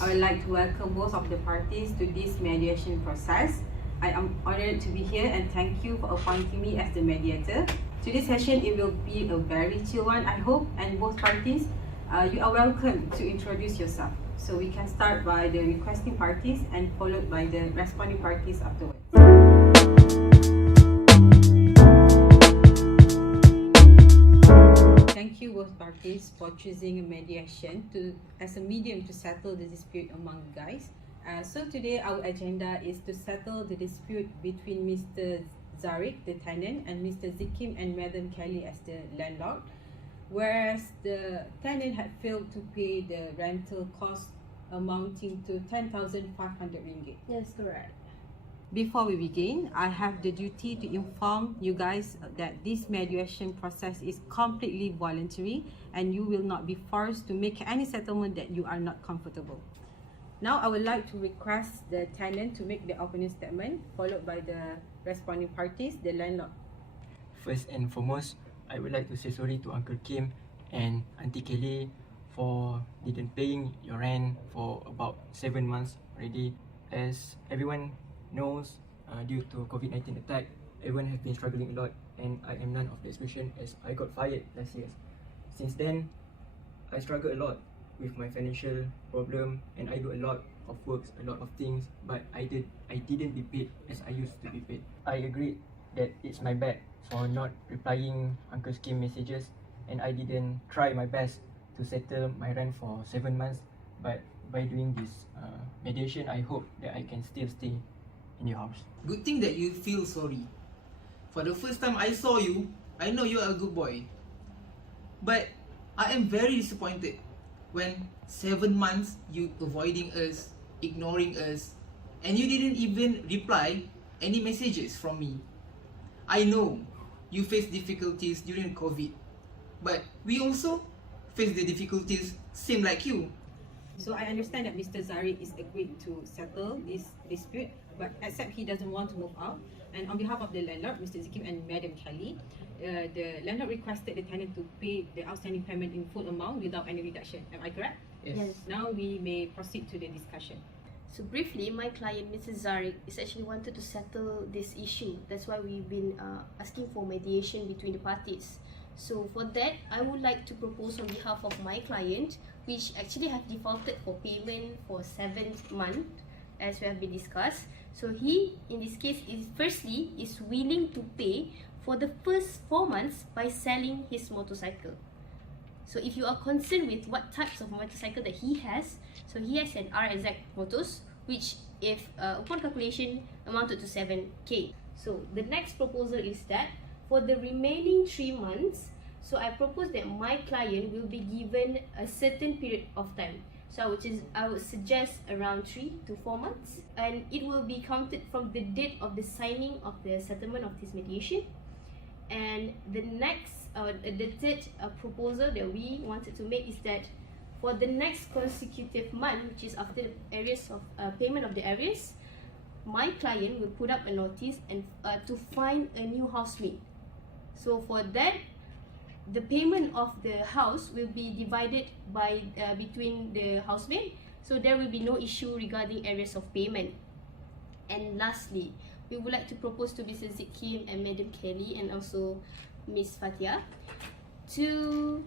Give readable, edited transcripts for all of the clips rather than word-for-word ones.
I would like to welcome both of the parties to this mediation process. I am honored to be here and thank you for appointing me as the mediator. Today's session, it will be a very chill one, I hope, and both parties, you are welcome to introduce yourself. So we can start by the requesting parties and followed by the responding parties afterwards. Thank you both parties for choosing mediation as a medium to settle the dispute among you guys. So today our agenda is to settle the dispute between Mr. Zarik, the tenant, and Mr. Zikim and Madam Kelly as the landlord, whereas the tenant had failed to pay the rental cost amounting to 10,500 ringgit. Yes, correct. Before we begin, I have the duty to inform you guys that this mediation process is completely voluntary and you will not be forced to make any settlement that you are not comfortable. Now, I would like to request the tenant to make the opening statement, followed by the responding parties, the landlord. First and foremost, I would like to say sorry to Uncle Kim and Auntie Kelly for didn't paying your rent for about 7 months already. As everyone knows, due to COVID-19 attack, everyone has been struggling a lot, and I am none of the exception as I got fired last year. Since then, I struggle a lot with my financial problem, and I do a lot of works, a lot of things, but I didn't be paid as I used to be paid. I agreed that it's my bad for not replying Uncle Kim messages, and I didn't try my best to settle my rent for 7 months. But by doing this mediation, I hope that I can still stay in your house. Good thing that you feel sorry. For the first time I saw you, I know you are a good boy. But I am very disappointed when 7 months you avoiding us, ignoring us, and you didn't even reply any messages from me. I know you face difficulties during COVID, but we also face the difficulties same like you. So I understand that Mr. Zarik is agreed to settle this dispute, but except he doesn't want to move out. And on behalf of the landlord, Mr. Zikim and Madam Kelly, the landlord requested the tenant to pay the outstanding payment in full amount without any reduction. Am I correct? Yes. Now we may proceed to the discussion. So briefly, my client, Mrs. Zarik, is actually wanted to settle this issue. That's why we've been asking for mediation between the parties. So for that, I would like to propose on behalf of my client, which actually have defaulted for payment for 7th month, as we have been discussed. So he, in this case, is willing to pay for the first 4 months by selling his motorcycle. So if you are concerned with what types of motorcycle that he has, so he has an RXZ Motors, which if upon calculation amounted to 7k. So the next proposal is that for the remaining 3 months, so I propose that my client will be given a certain period of time. So I would suggest around 3 to 4 months, and it will be counted from the date of the signing of the settlement of this mediation. And the third proposal that we wanted to make is that for the next consecutive month, which is after the arrears of payment of the arrears, my client will put up a notice and to find a new housemate. So for that, the payment of the house will be divided by between the housemate, so there will be no issue regarding arrears of payment. And lastly, we would like to propose to Mr. Zikim and Madam Kelly and also Ms. Fatia to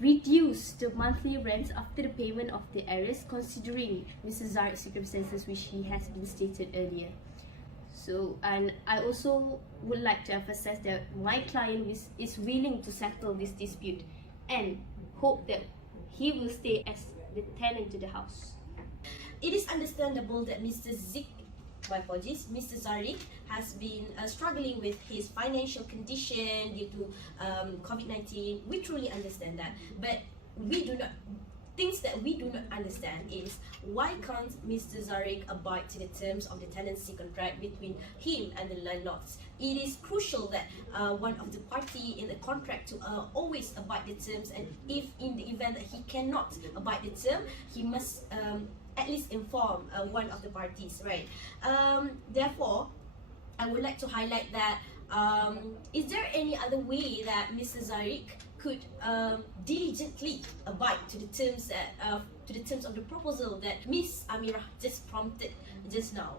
reduce the monthly rents after the payment of the arrears, considering Mr. Zarik's circumstances, which he has been stated earlier. So, and I also would like to emphasize that my client is willing to settle this dispute and hope that he will stay as the tenant to the house. It is understandable that Mr. Zarik has been struggling with his financial condition due to COVID-19. We truly understand that, but things that we do not understand is why can't Mr. Zarik abide to the terms of the tenancy contract between him and the landlords? It is crucial that one of the party in the contract to always abide the terms, and if in the event that he cannot abide the term, he must at least inform one of the parties, right? Therefore, I would like to highlight that is there any other way that Mr. Zarik could diligently abide to the terms that of the proposal that Miss Amirah just prompted just now.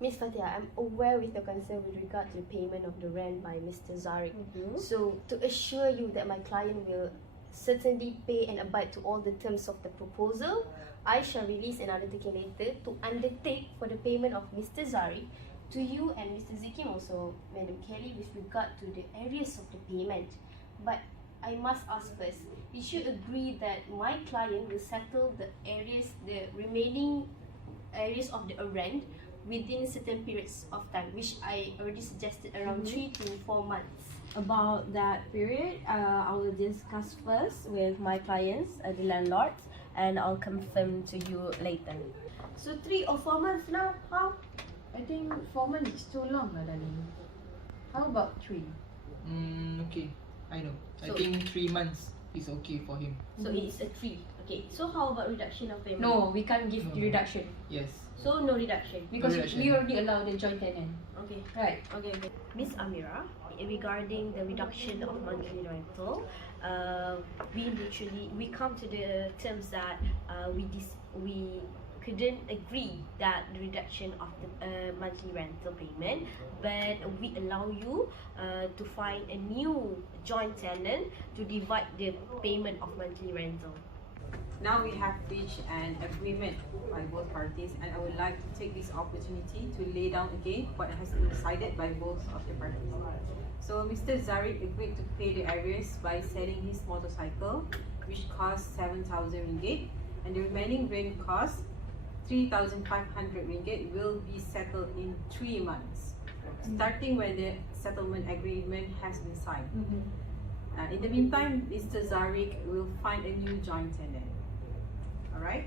Miss Fatia, I'm aware with your concern with regard to the payment of the rent by Mr. Zarik. Mhm. So to assure you that my client will certainly pay and abide to all the terms of the proposal, I shall release an undertaking later to undertake for the payment of Mr. Zarik to you and Mr. Zikim, also Madam Kelly, with regard to the areas of the payment. But I must ask first, did you agree that my client will settle the remaining areas of the rent within certain periods of time, which I already suggested around 3 to 4 months? About that period, I will discuss first with my clients, the landlords, and I'll confirm to you later. So 3 or 4 months now, how? I think 4 months is too long, darling. How about 3? Okay, I know. I So- think 3 months is okay for him. So it's a 3. Okay, so how about reduction of payment? No, we can't give No. reduction Yes. So no reduction. because Reduction. we already allow the joint tenant, Okay. right? Okay. Miss Amira, regarding the reduction of monthly rental, we come to the terms that we couldn't agree that the reduction of the monthly rental payment, but we allow you to find a new joint tenant to divide the payment of monthly rental. Now we have reached an agreement by both parties, and I would like to take this opportunity to lay down again what has been decided by both of the parties. So Mr. Zarik agreed to pay the arrears by selling his motorcycle, which cost 7,000 ringgit, and the remaining rent cost 3,500 ringgit will be settled in 3 months, starting when the settlement agreement has been signed. In the meantime, Mr. Zarik will find a new joint tenant. Alright?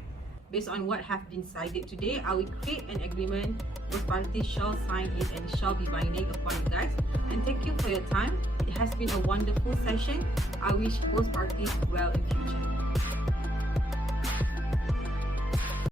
Based on what have been decided today, I will create an agreement. Both parties shall sign it and shall be binding upon you guys. And thank you for your time. It has been a wonderful session. I wish both parties well in future.